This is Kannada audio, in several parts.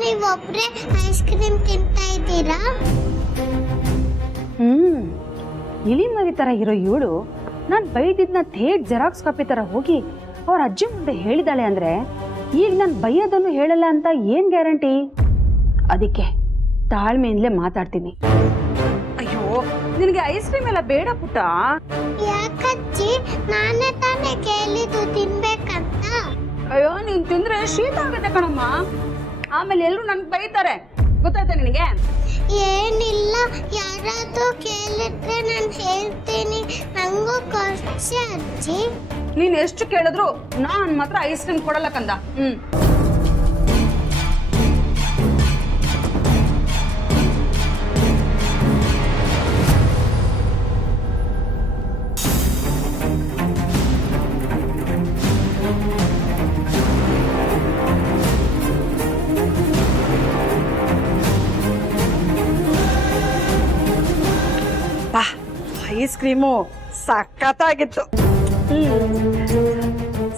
ನೀವೊಬ್ರೆ ಐಸ್ ಕ್ರೀಮ್ ತಿಂತಾ ಇದ್ದೀರಾ? ಇಲಿ ಮರಿ ತರ ಇರೋ ಇವಳು ನಾನು ಬೈದಿದ್ನ ಥೇಟ್ ಜೆರಾಕ್ಸ್ ಕಾಪಿ ತರ ಹೋಗಿ ಅವ್ರ ಅಜ್ಜಿ ಮುಂದೆ ಹೇಳಿದಾಳೆ ಅಂದ್ರೆ ಈಗ ನಾನು ಬೈಯೋದನ್ನು ಹೇಳಲ್ಲ ಅಂತ ಏನ್ ಗ್ಯಾರಂಟಿ? ಅದಕ್ಕೆ ತಾಳ್ಮೆಯಿಂದಲೇ ಮಾತಾಡ್ತೀನಿ. ಅಯ್ಯೋ, ನಿನಗೆ ಐಸ್ ಕ್ರೀಮ್ ಎಲ್ಲ ಬೇಡ ಪುಟ್ಟ. ಯಾಕಜ್ಜಿ, ನಾನೇ ತಾನೇ ಕೇಳಿದ್ದು ತಿನ್ಬೇಕಂತ. ಅಯ್ಯೋ, ನೀನ್ ತಿಂದ್ರೆ ಶೀತ ಆಗುತ್ತೆ ಕಣಮ್ಮ, ಆಮೇಲೆ ಎಲ್ಲರೂ ನನ್ಗೆ ಬೈತಾರೆ, ಗೊತ್ತಾಯ್ತಾ ನಿನಗೆ? ಏನಿಲ್ಲ, ಯಾರಾದ್ರೂ ಕೇಳಿದ್ರೆ ನಾನು ಹೇಳ್ತೀನಿ, ನಂಗೂ ಕೊಡ್ಸಿ ಅಜ್ಜಿ. ನೀನ್ ಎಷ್ಟು ಕೇಳಿದ್ರು ನಾನ್ ಮಾತ್ರ ಐಸ್ ಕ್ರೀಮ್ ಕೊಡಲ್ಲ ಕಂದ. ಐಸ್ ಕ್ರೀಮು ಸಖತ್ತಾಗಿತ್ತು.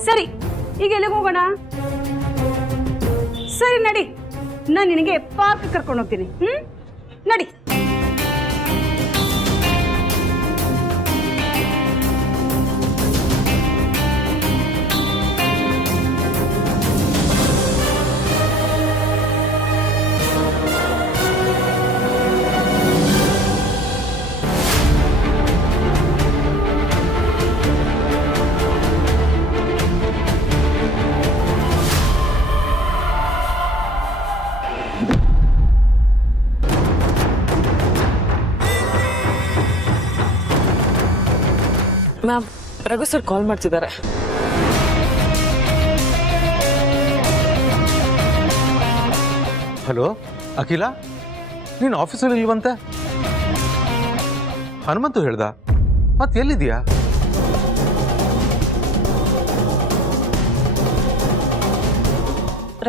ಸರಿ, ಈಗ ಎಲ್ಲಿಗೆ ಹೋಗೋಣ? ಸರಿ ನಡಿ, ನಾನು ನಿನಗೆ ಪಾರ್ಕ್ ಕರ್ಕೊಂಡು ಹೋಗ್ತೀನಿ. ನಡಿ. ಮ್ಯಾಮ್, ರಘು ಸರ್ ಕಾಲ್ ಮಾಡ್ತಿದ್ದಾರೆ. ಹಲೋ ಅಖಿಲ, ನೀನು ಆಫೀಸಲ್ಲಿ ಇಲ್ವಂತೆ? ಹನುಮಂತು ಹೇಳ್ದ, ಮತ್ತೆ ಎಲ್ಲಿದೆಯಾ?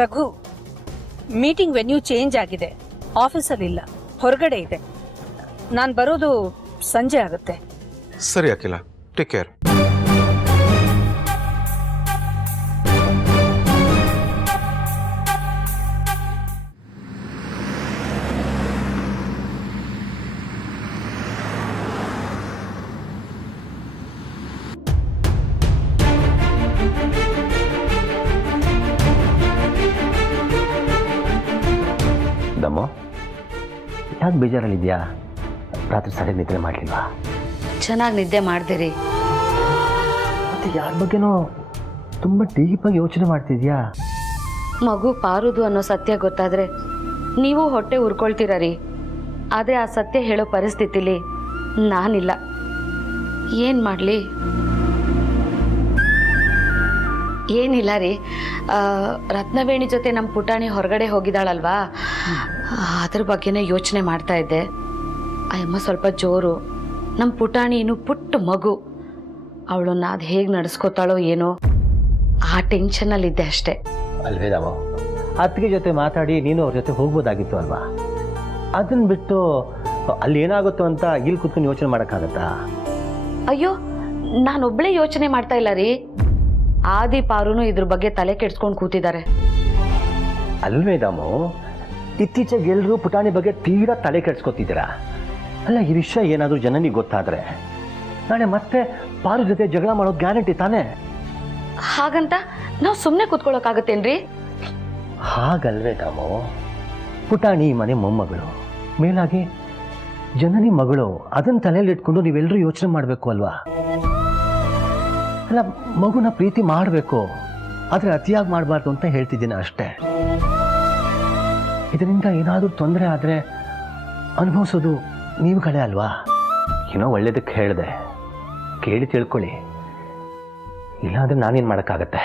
ರಘು, ಮೀಟಿಂಗ್ ವೆನ್ಯೂ ಚೇಂಜ್ ಆಗಿದೆ. ಆಫೀಸಲ್ಲಿ ಇಲ್ಲ, ಹೊರಗಡೆ ಇದೆ. ನಾನು ಬರೋದು ಸಂಜೆ ಆಗುತ್ತೆ. ಸರಿ ಅಖಿಲ, ಟೇಕ್ ಕೇರ್. ದಮ್ಮು, ಯಾಕೆ ಬೇಜಾರಲ್ಲಿದ್ಯಾ? ರಾತ್ರಿ ಸರಿಯಾಗಿ ನಿದ್ರೆ ಮಾಡಲಿಲ್ವಾ? ಚೆನ್ನಾಗಿ ನಿದ್ದೆ ಮಾಡ್ದಿರಿ. ಮತ್ತೆ ಯಾರ ಬಗ್ಗೆನೋ ತುಂಬ ಡೀಪಾಗಿ ಯೋಚನೆ ಮಾಡ್ತಿದ್ಯಾ? ಮಗು ಪಾರುದು ಅನ್ನೋ ಸತ್ಯ ಗೊತ್ತಾದರೆ ನೀವು ಹೊಟ್ಟೆ ಉರ್ಕೊಳ್ತೀರ ರೀ. ಆದರೆ ಆ ಸತ್ಯ ಹೇಳೋ ಪರಿಸ್ಥಿತಿಲಿ ನಾನಿಲ್ಲ. ಏನು ಮಾಡಲಿ? ಏನಿಲ್ಲ ರೀ, ರತ್ನವೇಣಿ ಜೊತೆ ನಮ್ಮ ಪುಟಾಣಿ ಹೊರಗಡೆ ಹೋಗಿದ್ದಾಳಲ್ವಾ, ಅದ್ರ ಬಗ್ಗೆನೇ ಯೋಚನೆ ಮಾಡ್ತಾ ಇದ್ದೆ. ಅಯ್ಯಮ್ಮ ಸ್ವಲ್ಪ ಜೋರು. ನಮ್ಮ ಪುಟಾಣಿ ಇನ್ನು ಪುಟ್ಟ ಮಗು, ಅವಳನ್ನ ಅದು ಹೇಗೆ ನಡೆಸ್ಕೋತಾಳೋ ಏನೋ, ಆ ಟೆನ್ಷನಲ್ಲಿದ್ದೆ ಅಷ್ಟೇ. ಅಲ್ವೇದಮ್ಮ, ಅತ್ತಿಗೆ ಜೊತೆ ಮಾತಾಡಿ ನೀನು ಅವ್ರ ಜೊತೆ ಹೋಗ್ಬೋದಾಗಿತ್ತು ಅಲ್ವಾ? ಅದನ್ನ ಬಿಟ್ಟು ಅಲ್ಲಿ ಏನಾಗುತ್ತೋ ಅಂತ ಇಲ್ಲಿ ಕೂತ್ಕೊಂಡು ಯೋಚನೆ ಮಾಡೋಕ್ಕಾಗತ್ತಾ? ಅಯ್ಯೋ, ನಾನೊಬ್ಬಳೇ ಯೋಚನೆ ಮಾಡ್ತಾ ಇಲ್ಲ ರೀ. ಆದಿ ಪಾರುನು ಇದ್ರ ಬಗ್ಗೆ ತಲೆ ಕೆಡ್ಸ್ಕೊಂಡು ಕೂತಿದ್ದಾರೆ. ಅಲ್ವೇದಮ್ಮು, ಇತ್ತೀಚೆಗೆ ಎಲ್ಲರೂ ಪುಟಾಣಿ ಬಗ್ಗೆ ತೀರಾ ತಲೆ ಕೆಡ್ಸ್ಕೊತಿದ್ದೀರಾ. ಅಲ್ಲ, ಈ ವಿಷಯ ಏನಾದರೂ ಜನನಿಗೆ ಗೊತ್ತಾದರೆ ನಾಳೆ ಮತ್ತೆ ಪಾರು ಜೊತೆ ಜಗಳ ಮಾಡೋದು ಗ್ಯಾರಂಟಿ ತಾನೇ? ಹಾಗಂತ ನಾವು ಸುಮ್ಮನೆ ಕೂತ್ಕೊಳ್ಳೋಕ್ಕಾಗತ್ತೇನ್ರಿ? ಹಾಗಲ್ವೇ ತಾವು, ಪುಟಾಣಿ ಮನೆ ಮೊಮ್ಮಗಳು, ಮೇಲಾಗಿ ಜನನಿ ಮಗಳು, ಅದನ್ನ ತಲೆಯಲ್ಲಿ ಇಟ್ಕೊಂಡು ನೀವೆಲ್ಲರೂ ಯೋಚನೆ ಮಾಡಬೇಕು ಅಲ್ವಾ? ಅಲ್ಲ, ಮಗುನ ಪ್ರೀತಿ ಮಾಡಬೇಕು, ಆದರೆ ಅತಿಯಾಗಿ ಮಾಡಬಾರ್ದು ಅಂತ ಹೇಳ್ತಿದ್ದೀನಿ ಅಷ್ಟೇ. ಇದರಿಂದ ಏನಾದರೂ ತೊಂದರೆ ಆದರೆ ಅನುಭವಿಸೋದು ನೀವುಗಳೇ ಅಲ್ವಾ? ಏನೋ ಒಳ್ಳೇದಕ್ಕೆ ಹೇಳಿದೆ, ಕೇಳಿ ತಿಳ್ಕೊಳ್ಳಿ. ಇಲ್ಲಾಂದ್ರೆ ನಾನೇನು ಮಾಡೋಕ್ಕಾಗತ್ತೆ?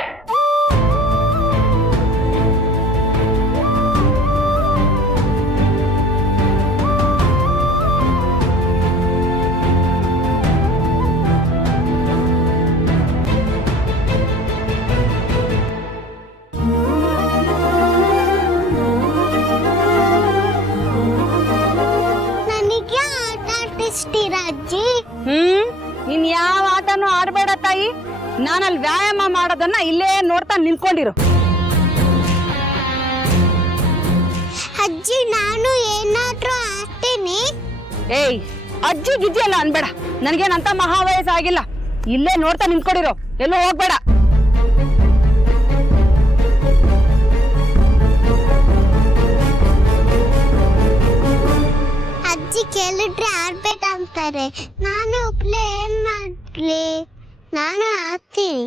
ನನಗೆ ಆಟ ಆಡಿಸ್ತೀರಾ ಅಜ್ಜಿ? ಇನ್ ಯಾವ ಆಟನೂ ಆಡ್ಬೇಡ ತಾಯಿ. ನಾನಲ್ಲಿ ವ್ಯಾಯಾಮ ಮಾಡೋದನ್ನ ಇಲ್ಲೇ ನೋಡ್ತಾ ನಿಂತ್ಕೊಂಡಿರು. ಅಜ್ಜಿ ನಾನು ಏನಾದ್ರೂ ಆಡ್ತೀನಿ. ಏಯ್, ಅಜ್ಜಿ ಗಿಜ್ಜಿ ಎಲ್ಲ ಅನ್ಬೇಡ. ನನ್ಗೇನಂತ ಮಹಾವಯಸ್ಸಾಗಿಲ್ಲ. ಇಲ್ಲೇ ನೋಡ್ತಾ ನಿಂತ್ಕೊಂಡಿರೋ, ಎಲ್ಲೂ ಹೋಗ್ಬೇಡ. ಅಜ್ಜಿ ಕೇಳಿದ್ರೆ ಆಡ್ಬೇಕಂತಾರೆ. ನಾನು ಒಬ್ಳೆ ಏನ್ ಮಾಡ್ಲಿ? ನಾನು ಆಡ್ತೀನಿ.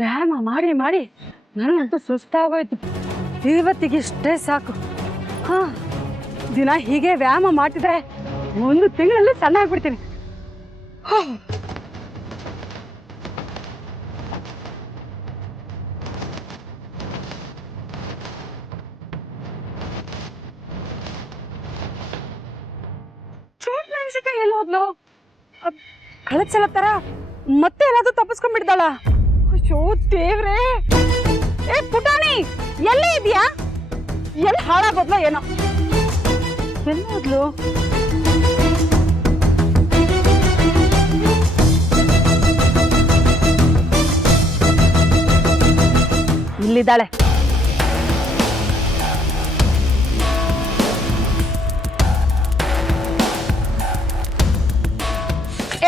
ವ್ಯಾಯಾಮ ಮಾಡಿ ಮಾಡಿ ನನಗಂತೂ ಸುಸ್ತಾಗೋಯ್ತು. ಇವತ್ತಿಗೆ ಇಷ್ಟೇ ಸಾಕು. ಹಾ, ದಿನ ಹೀಗೆ ವ್ಯಾಯಾಮ ಮಾಡ್ತಿದ್ರೆ 1 ತಿಂಗಳಲ್ಲಿ ಸಣ್ಣ ಆಗ್ಬಿಡ್ತೀನಿ. ಎಲ್ಲ ಹೋದ್ಲು? ಕಳೆದ ಸಲ ತರ ಮತ್ತೆ ಏನಾದ್ರೂ ತಪ್ಪಿಸ್ಕೊಂಡ್ಬಿಡ್ತಾಳ? ಅಯ್ಯೋ ದೇವ್ರೇ! ಏ ಪುಟಾಣಿ, ಎಲ್ಲೇ ಇದೆಯಾ? ಎಲ್ಲಿ ಹಾಳಾಗೋದ್ಲೋ ಏನೋ? ಎಲ್ಲಿ ಹೋದ್ಲು? ಇಲ್ಲಿದ್ದಾಳೆ.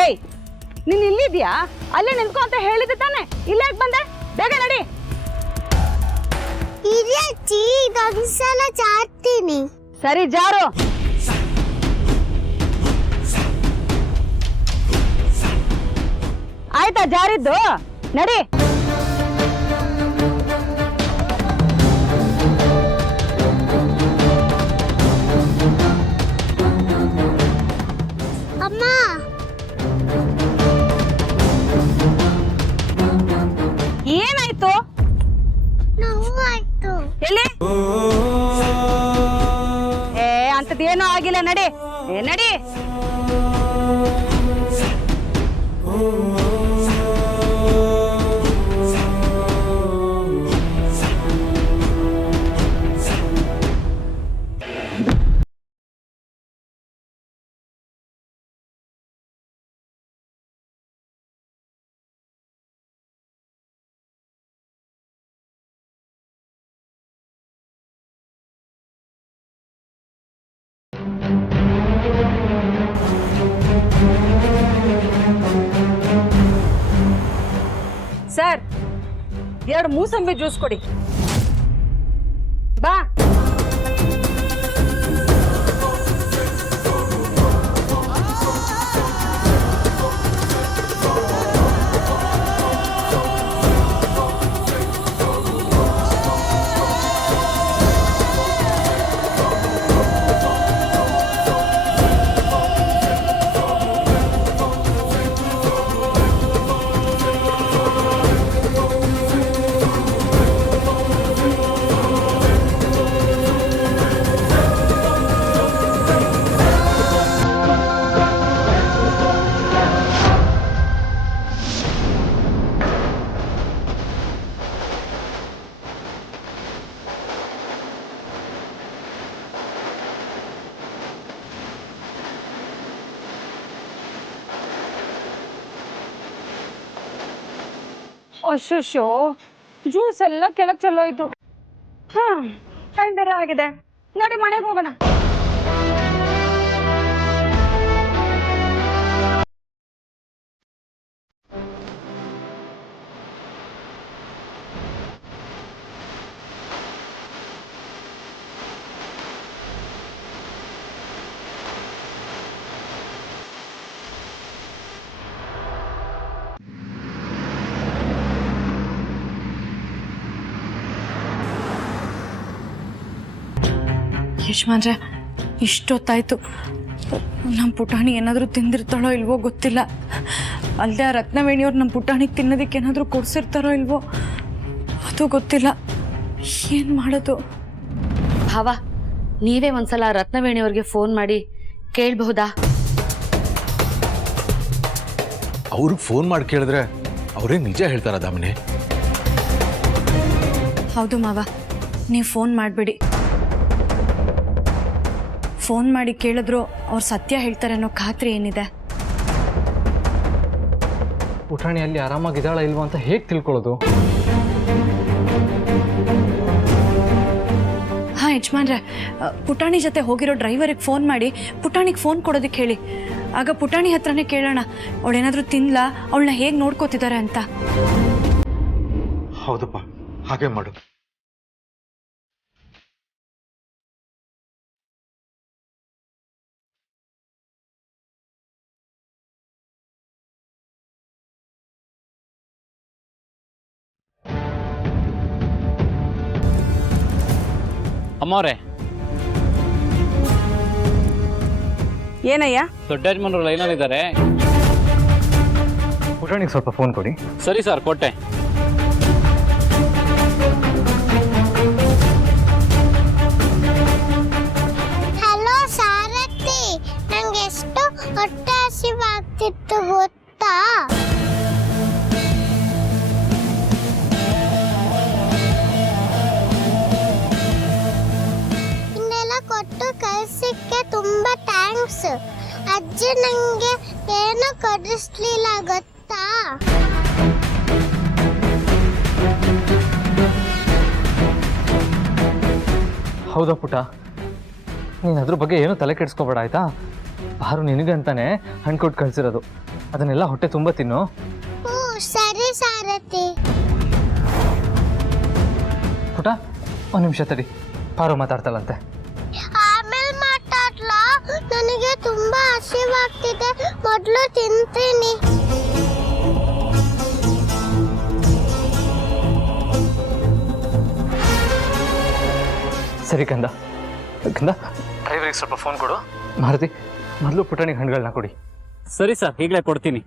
ಏಯ್, ನೀನ್ ಇಲ್ಲಿದ್ಯಾ? ಅಲ್ಲೇ ನಿಂತ್ಕೊ ಅಂತ ಹೇಳಿದ್ದೆ ತಾನೆ? ಇಲ್ಲೇ ಬಂದೆ? ಬೇಗ ನಡಿ. ಇರಿ ಅಜ್ಜಿ, ಇದೊಂದ್ಸಲ ಜಾರ್ತೀನಿ. ಸರಿ, ಜಾರು. ಆಯ್ತಾ ಜಾರಿದ್ದು? ನಡಿ. ಅಮ್ಮ, ಏನಾಯ್ತು? ನೋವಾಯ್ತು. ಎಲ್ಲಿ? ಅಂತದೇನೂ ಆಗಿಲ್ಲ. ನಡಿ, ನಡಿ. ಸರ್, 2 ಮೂಸಂಬಿ ಜ್ಯೂಸ್ ಕೊಡಿ. ಬಾ. ಅಶೋ, ಜ್ಯೂಸ್ ಎಲ್ಲ ಕೆಳಗೆ ಚೆಲ್ಲೋಯ್ತು. ಟೈಮ್ ಬೇರೆ ಆಗಿದೆ. ನೋಡಿ, ಮನೆಗೆ ಹೋಗೋಣ. ಯಜಮಾನ್ರೆ ಇಷ್ಟೊತ್ತಾಯ್ತು, ನಮ್ಮ ಪುಟಾಣಿ ಏನಾದರೂ ತಿಂದಿರ್ತಾಳೋ ಇಲ್ವೋ ಗೊತ್ತಿಲ್ಲ. ಅಲ್ಲದೆ ಆ ರತ್ನವೇಣಿಯವ್ರು ನಮ್ಮ ಪುಟಾಣಿಗೆ ತಿನ್ನೋದಕ್ಕೆ ಏನಾದರೂ ಕೊಡ್ಸಿರ್ತಾರೋ ಇಲ್ವೋ ಅದು ಗೊತ್ತಿಲ್ಲ. ಏನು ಮಾಡೋದು? ಭಾವ, ನೀವೇ ಒಂದ್ಸಲ ರತ್ನವೇಣಿಯವ್ರಿಗೆ ಫೋನ್ ಮಾಡಿ ಕೇಳಬಹುದಾ? ಅವ್ರಿಗೆ ಫೋನ್ ಮಾಡಿ ಕೇಳಿದ್ರೆ ಅವರೇ ನಿಜ ಹೇಳ್ತಾರ ದಾಮಿನಿ. ಹೌದು ಮಾವ, ನೀವು ಫೋನ್ ಮಾಡಬೇಡಿ. ಫೋನ್ ಮಾಡಿ ಕೇಳಿದ್ರು ಅವ್ರು ಸತ್ಯ ಹೇಳ್ತಾರೆ ಅನ್ನೋ ಖಾತ್ರಿ ಏನಿದೆ? ಪುಟಾಣಿ ಅಲ್ಲಿ ಆರಾಮಾಗಿದ್ದಾಳ ಇಲ್ವಾ ಅಂತ ಹೇಗೆ ತಿಳ್ಕೊಳ್ಳೋದು? ಹಾಂ ಯಜಮಾನ್ರೆ, ಪುಟಾಣಿ ಜೊತೆ ಹೋಗಿರೋ ಡ್ರೈವರಿಗೆ ಫೋನ್ ಮಾಡಿ ಪುಟಾಣಿಗೆ ಫೋನ್ ಕೊಡೋದಕ್ಕೆ ಹೇಳಿ. ಆಗ ಪುಟಾಣಿ ಹತ್ರನೇ ಕೇಳೋಣ ಅವಳೇನಾದರೂ ತಿನ್ಲಾ, ಅವಳನ್ನ ಹೇಗೆ ನೋಡ್ಕೋತಿದ್ದಾರೆ ಅಂತ. ಹೌದಪ್ಪ, ಹಾಗೆ ಮಾಡು. ಅಮ್ಮವ್ರೆ, ಏನಯ್ಯ? ದೊಡ್ಡ ಯಜಮಾನರು ಲೈನಲ್ಲಿದ್ದಾರೆ. ಪುಟಾಣಿಗೆ ಸ್ವಲ್ಪ ಫೋನ್ ಕೊಡಿ. ಸರಿ ಸರ್, ಕೊಟ್ಟೆ. ಹಲೋ ಸಾರಥಿ, ನಂಗೆ ಎಷ್ಟು ಹೊಟ್ಟೆ ಹಸಿವಾಗ್ತಿತ್ತು ಗೊತ್ತಾ? ಇನ್ನೆಲ್ಲ ಕೊಟ್ಟು ಕಳ್ಸಿಕ್ಕೆ ತುಂಬಾ ಥ್ಯಾಂಕ್ಸ್. ಅಜ್ಜಿ ನಂಗೆ ಏನೂ ಕೊಡಿಸ್ಲಿಲ್ಲ ಗೊತ್ತಾ? ಹೌದಾ ಪುಟ, ನೀನು ಅದ್ರ ಬಗ್ಗೆ ಏನೂ ತಲೆ ಕೆಡಿಸ್ಕೋಬೇಡ ಆಯ್ತಾ? ಬಾರು ನಿನಗೆ ಅಂತಾನೆ ಹಣ್ಣು ಕೊಟ್ಟು ಕಳಿಸಿರೋದು. ಅದನ್ನೆಲ್ಲ ಹೊಟ್ಟೆ ತುಂಬ ತಿನ್ನು. ಹ್ಞೂ ಸರಿ ಸಾರಥಿ. ಪುಟ, ಒಂದು ನಿಮಿಷ ತಡಿ, ಪಾರು ಮಾತಾಡ್ತಾಳಂತೆ. ಆಮೇಲೆ ಮಾತಾಡ್ಲಾ? ನನಗೆ ತುಂಬಾ ಹಸಿವಾಗ್ತಿದೆ, ಮೊದಲು ತಿಂತೀನಿ. ಸರಿ ಕಂದ. ಕಂದ, ಡ್ರೈವರಿಗೆ ಸ್ವಲ್ಪ ಫೋನ್ ಕೊಡು. ಮಾರುತಿ, ಮೊದಲು ಪುಟಾಣಿಗೆ ಹಣ್ಣುಗಳನ್ನ ಕೊಡಿ. ಸರಿ ಸರ್, ಈಗಲೇ ಕೊಡ್ತೀನಿ.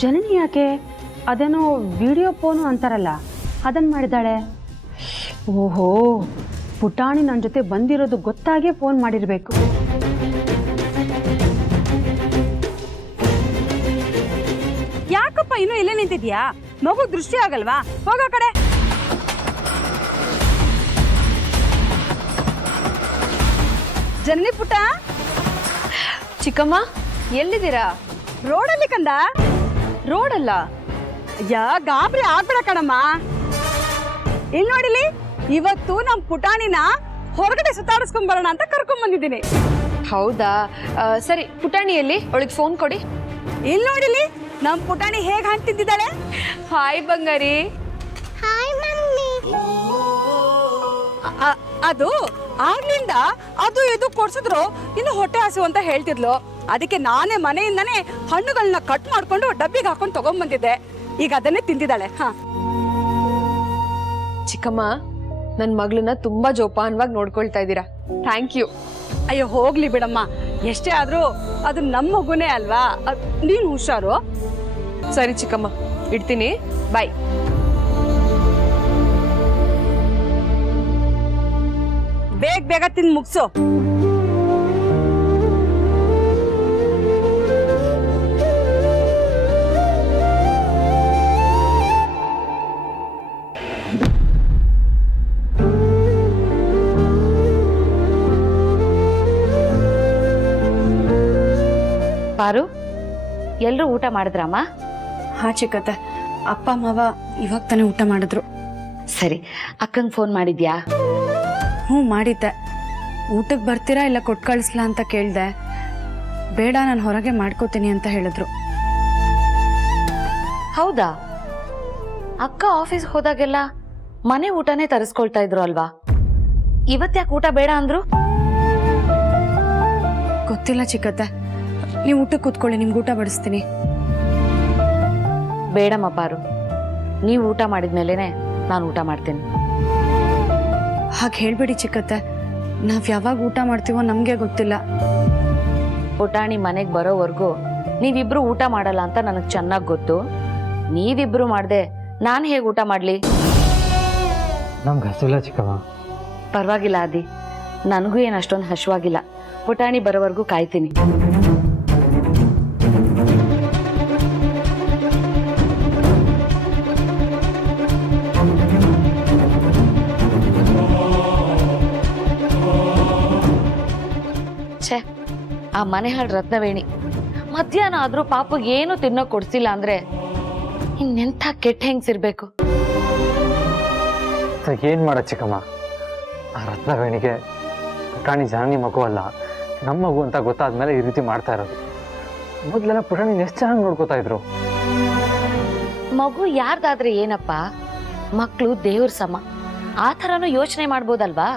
ಜನನಿ ಯಾಕೆ ಅದೇನೋ ವಿಡಿಯೋ ಫೋನು ಅಂತಾರಲ್ಲ ಅದನ್ನು ಮಾಡಿದ್ದಾಳೆ? ಓಹೋ, ಪುಟಾಣಿ ನನ್ನ ಜೊತೆ ಬಂದಿರೋದು ಗೊತ್ತಾಗೇ ಫೋನ್ ಮಾಡಿರಬೇಕು. ಯಾಕಪ್ಪ ಇನ್ನೂ ಇಲ್ಲೇ ನಿಂತಿದ್ಯಾ? ಮಗು ದೃಷ್ಟಿ ಆಗಲ್ವಾ? ಹೋಗೋ ಕಡೆ. ಜನನಿ ಪುಟ್ಟ, ಚಿಕ್ಕಮ್ಮ ಎಲ್ಲಿದ್ದೀರಾ? ರೋಡಲ್ಲಿ ಕಂದ. ರೋಡಲ್ಲ? ಯಾ, ಗಾಬರಿ ಆಗ್ಬೇಡ ಕಣಮ್ಮ. ಇಲ್ಲಿ ನೋಡಿಲಿ, ಇವತ್ತು ನಮ್ ಪುಟಾಣಿನ ಹೊರಗಡೆ ಸುತ್ತಾಡಿಸ್ಕೊಂಡ್ ಬರೋಣ ಅಂತ ಕರ್ಕೊಂಡ್ ಬಂದಿದ್ದೀನಿ. ಹೌದಾ? ಸರಿ, ಪುಟಾಣಿಯಲ್ಲಿ ಅವಳಿಗೆ ಫೋನ್ ಕೊಡಿ. ಇಲ್ಲಿ ನೋಡಿಲಿ, ನಮ್ ಪುಟಾಣಿ ಹೇಗ್ ಹಂಟಿದ್ದಾಳೆ. ಹಾಯ್ ಬಂಗಾರಿ. Hi mummy. ಅದು ಆಗ್ಲಿಂದ ಅದು ಇದು ಕೊಡ್ಸಿದ್ರು ಇನ್ನು ಹೊಟ್ಟೆ ಹಸು ಅಂತ ಹೇಳ್ತಿದ್ಲು. ಅದಕ್ಕೆ ನಾನೇ ಮನೆಯಿಂದಾನೇ ಹಣ್ಣುಗಳನ್ನ ಕಟ್ ಮಾಡ್ಕೊಂಡು ಡಬ್ಬಿಗೆ ಹಾಕೊಂಡು ತಗೊಂಡ್ಬಂದಿದ್ದೆ. ಈಗ ಅದನ್ನೇ ತಿಂತಿದ್ದಾಳೆ. ಹಾ ಚಿಕ್ಕಮ್ಮ, ನನ್ನ ಮಗಳನ್ನ ತುಂಬಾ ಜೋಪಾನವಾಗಿ ನೋಡ್ಕೊಳ್ತಾ ಇದ್ದೀರಾ. Thank you. ಅಯ್ಯೋ ಹೋಗ್ಲಿ ಬಿಡಮ್ಮ, ಎಷ್ಟೇ ಆದ್ರೂ ಅದು ನಮ್ಮ ಮಗುನೇ ಅಲ್ವಾ. ನೀನು ಹುಷಾರು. ಸರಿ ಚಿಕ್ಕಮ್ಮ, ಇಡ್ತೀನಿ. ಬಾಯ್. ಬೇಗ ತಿಂದು ಮುಗ್ಸು. ಪಾರು, ಎಲ್ರೂ ಊಟ ಮಾಡಿದ್ರಮ್ಮ? ಹಾ ಚಿಕ್ಕತ್ತೆ, ಅಪ್ಪ ಮಾವ ಇವಾಗ ತಾನೇ ಊಟ ಮಾಡಿದ್ರು. ಸರಿ, ಅಕ್ಕಂಗೆ ಫೋನ್ ಮಾಡಿದ್ಯಾ? ಹ್ಞೂ ಮಾಡಿದ್ದೆ. ಊಟಕ್ಕೆ ಬರ್ತೀರಾ ಇಲ್ಲ ಕೊಟ್ಟು ಕಳಿಸ್ಲಾ ಅಂತ ಕೇಳಿದೆ. ಬೇಡ, ನಾನು ಹೊರಗೆ ಮಾಡ್ಕೋತೀನಿ ಅಂತ ಹೇಳಿದ್ರು. ಹೌದಾ? ಅಕ್ಕ ಆಫೀಸ್ ಹೋದಾಗೆಲ್ಲ ಮನೆ ಊಟನೇ ತರಿಸ್ಕೊಳ್ತಾ ಇದ್ರು ಅಲ್ವಾ? ಇವತ್ತ್ಯಾಕೆ ಊಟ ಬೇಡ ಅಂದ್ರು? ಗೊತ್ತಿಲ್ಲ ಚಿಕ್ಕತ್ತೆ, ನೀವು ಊಟಕ್ಕೆ ಕೂತ್ಕೊಳ್ಳಿ, ನಿಮ್ಗೆ ಊಟ ಬಡಿಸ್ತೀನಿ. ಬೇಡಮ್ಮ ಪಾರು, ನೀವು ಊಟ ಮಾಡಿದ್ಮೇಲೆನೆ ನಾನು ಊಟ ಮಾಡ್ತೀನಿ. ಹಾಗೆ ಹೇಳ್ಬೇಡಿ ಚಿಕ್ಕತ್ತೆ, ನಾವು ಯಾವಾಗ ಊಟ ಮಾಡ್ತೀವೋ ನಮಗೆ ಗೊತ್ತಿಲ್ಲ. ಪುಟಾಣಿ ಮನೆಗೆ ಬರೋವರೆಗೂ ನೀವಿಬ್ರು ಊಟ ಮಾಡಲ್ಲ ಅಂತ ನನಗೆ ಚೆನ್ನಾಗಿ ಗೊತ್ತು. ನೀವಿಬ್ರು ಮಾಡ್ದೆ ನಾನು ಹೇಗೆ ಊಟ ಮಾಡಲಿ? ನಮ್ಗೆ ಹಸಿಲ್ಲ ಚಿಕ್ಕಮ್ಮ. ಪರವಾಗಿಲ್ಲ ಆದಿ, ನನಗೂ ಏನು ಅಷ್ಟೊಂದು ಹಶ್ವಾಗಿಲ್ಲ. ಪುಟಾಣಿ ಬರೋವರೆಗೂ ಕಾಯ್ತೀನಿ. ಛೇ, ಆ ಮನೆ ಹಾಳು ರತ್ನವೇಣಿ ಮಧ್ಯಾಹ್ನ ಆದ್ರೂ ಪಾಪು ಏನು ತಿನ್ನೋ ಕೊಡ್ಸಿಲ್ಲ ಅಂದ್ರೆ ಇನ್ನೆಂಥ ಕೆಟ್ಟ ಹೆಂಗ್ಸಿರ್ಬೇಕು. ಏನು ಮಾಡ ಚಿಕ್ಕಮ್ಮ, ಆ ರತ್ನವೇಣಿಗೆ ಪುಟಾಣಿ ಜನನಿ ಮಗು ಅಲ್ಲ, ನಮ್ಮ ಮಗು ಅಂತ ಗೊತ್ತಾದ್ಮೇಲೆ ಈ ರೀತಿ ಮಾಡ್ತಾ ಇರೋದು. ಮೊದಲೆಲ್ಲ ಪುಟಾಣಿ ಎಷ್ಟು ಚೆನ್ನಾಗಿ ನೋಡ್ಕೋತಾ ಇದ್ರು. ಮಗು ಯಾರ್ದಾದ್ರೆ ಏನಪ್ಪ, ಮಕ್ಕಳು ದೇವ್ರ ಸಮ, ಆ ಥರನೂ ಯೋಚನೆ ಮಾಡ್ಬೋದಲ್ವಾ?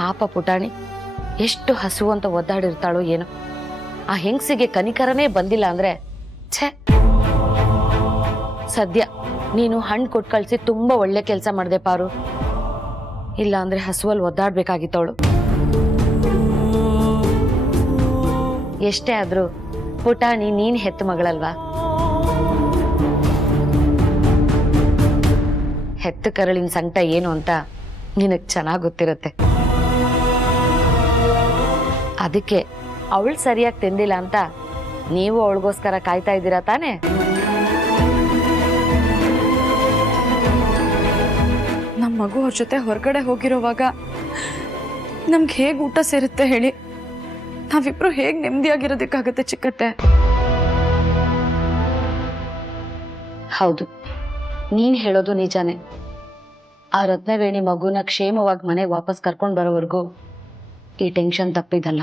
ಪಾಪ ಪುಟಾಣಿ ಎಷ್ಟು ಹಸು ಅಂತ ಒದ್ದಾಡಿರ್ತಾಳೋ ಏನೋ. ಆ ಹೆಂಗಸಿಗೆ ಕನಿಕರನೇ ಬಂದಿಲ್ಲ ಅಂದ್ರೆ ಛೇ. ಸದ್ಯ ನೀನು ಹಣ್ಣು ಕೊಟ್ಟು ಕಳಿಸಿ ತುಂಬಾ ಒಳ್ಳೆ ಕೆಲಸ ಮಾಡಿದೆ ಪಾರು. ಇಲ್ಲ ಅಂದ್ರೆ ಹಸುವಲ್ಲಿ ಒದ್ದಾಡ್ಬೇಕಾಗಿತ್ತವಳು. ಎಷ್ಟೇ ಆದ್ರೂ ಪುಟಾಣಿ ನೀನ್ ಹೆತ್ತ ಮಗಳಲ್ವಾ? ಹೆತ್ತ ಕರಳಿನ ಸಂಕಟ ಏನು ಅಂತ ನಿನಗ್ ಚೆನ್ನಾಗ್ ಗೊತ್ತಿರುತ್ತೆ. ಅದಕ್ಕೆ ಅವಳು ಸರಿಯಾಗಿ ತಿಂದಿಲ್ಲ ಅಂತ ನೀವು ಅವಳಿಗೋಸ್ಕರ ಕಾಯ್ತಾ ಇದ್ದೀರಾ ತಾನೇ? ನಮ್ಮ ಮಗು ಅವ್ರ ಜೊತೆ ಹೊರಗಡೆ ಹೋಗಿರೋವಾಗ ನಮ್ಗೆ ಹೇಗೆ ಊಟ ಸೇರುತ್ತೆ ಹೇಳಿ? ನಾವಿಬ್ರು ಹೇಗೆ ನೆಮ್ಮದಿಯಾಗಿರೋದಕ್ಕಾಗತ್ತೆ ಚಿಕ್ಕತ್ತೆ? ಹೌದು, ನೀನ್ ಹೇಳೋದು ನಿಜಾನೇ. ಆ ರತ್ನವೇಣಿ ಮಗುನ ಕ್ಷೇಮವಾಗಿ ಮನೆಗೆ ವಾಪಸ್ ಕರ್ಕೊಂಡು ಬರೋವರೆಗೂ ಈ ಟೆನ್ಷನ್ ತಪ್ಪಿದಲ್ಲ.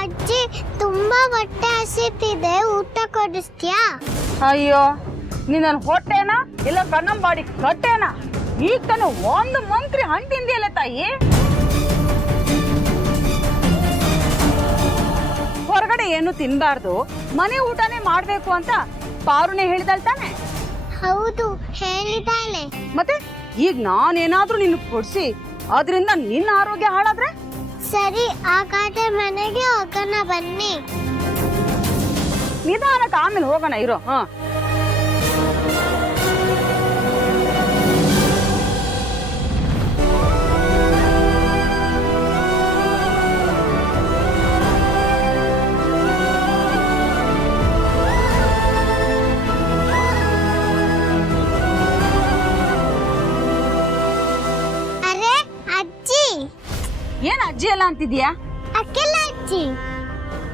ಅಜ್ಜಿ, ತುಂಬಾ ಹೊಟ್ಟೆ ಹಸಿತಿದೆ, ಊಟ ಕೊಡಿಸ್ತೀಯಾ? ಅಯ್ಯೋ, ನೀನ್ ನನ್ನ ಹೊಟ್ಟೆನಾ ಇಲ್ಲ ಕಣ್ಣಂಬಾಡಿ ಕಟ್ಟೆನಾ? ಈಗ ತಾನು ಒಂದು ಮಂತ್ರಿ ಹಣ್ಣು ತಿಂದಿಯಲ್ಲ ತಾಯಿ. ಹೊರಗಡೆ ಏನು ತಿನ್ಬಾರ್ದು, ಮನೆ ಊಟನೇ ಮಾಡ್ಬೇಕು ಅಂತ ಪಾರುನೇ ಹೇಳಿದಳ್ ತಾನೆ? ಹೌದು, ಹೇಳಿದಾಳೆ. ಮತ್ತೆ ಈಗ ನಾನೇನಾದ್ರೂ ನಿನ್ ಕೊಡ್ಸಿ ಅದರಿಂದ ನಿನ್ನ ಆರೋಗ್ಯ ಹಾಳಾದ್ರೆ? ಸರಿ, ಹಾಗಾದ್ರೆ ಮನೆಗೆ ಹೋಗೋಣ ಬನ್ನಿ. ನಿಧಾನಕ್ಕೆ ಆಮೇಲೆ ಹೋಗೋಣ ಇರೋ. ಹ, ಅರೆ ಅಜ್ಜಿ. ಏನ್ ಅಜ್ಜಿ ಎಲ್ಲ ಅಂತಿದ್ಯಾ? ಅಖಿಲ ಅಜ್ಜಿ.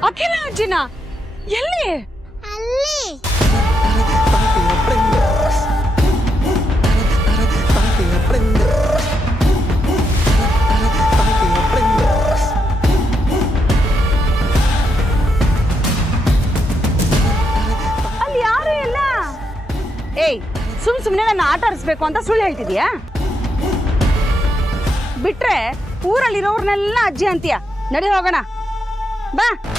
ಅಖಿಲ ಅಜ್ಜಿನ ಎಲ್ಲಿ? ಅಲ್ಲಿ. ಅಲ್ಲಿ ಯಾರು ಇಲ್ಲ. ಏಯ್, ಸುಮ್ನೆ ನನ್ನ ಆಟ ಆಡಿಸ್ಬೇಕು ಅಂತ ಸುಳ್ಳು ಹೇಳ್ತಿದ್ಯಾ? ಬಿಟ್ರೆ ಊರಲ್ಲಿರೋರ್ನೆಲ್ಲ ಅಜ್ಜಿ ಅಂತೀಯ. ನಡಿ ಹೋಗೋಣ ಬಾ.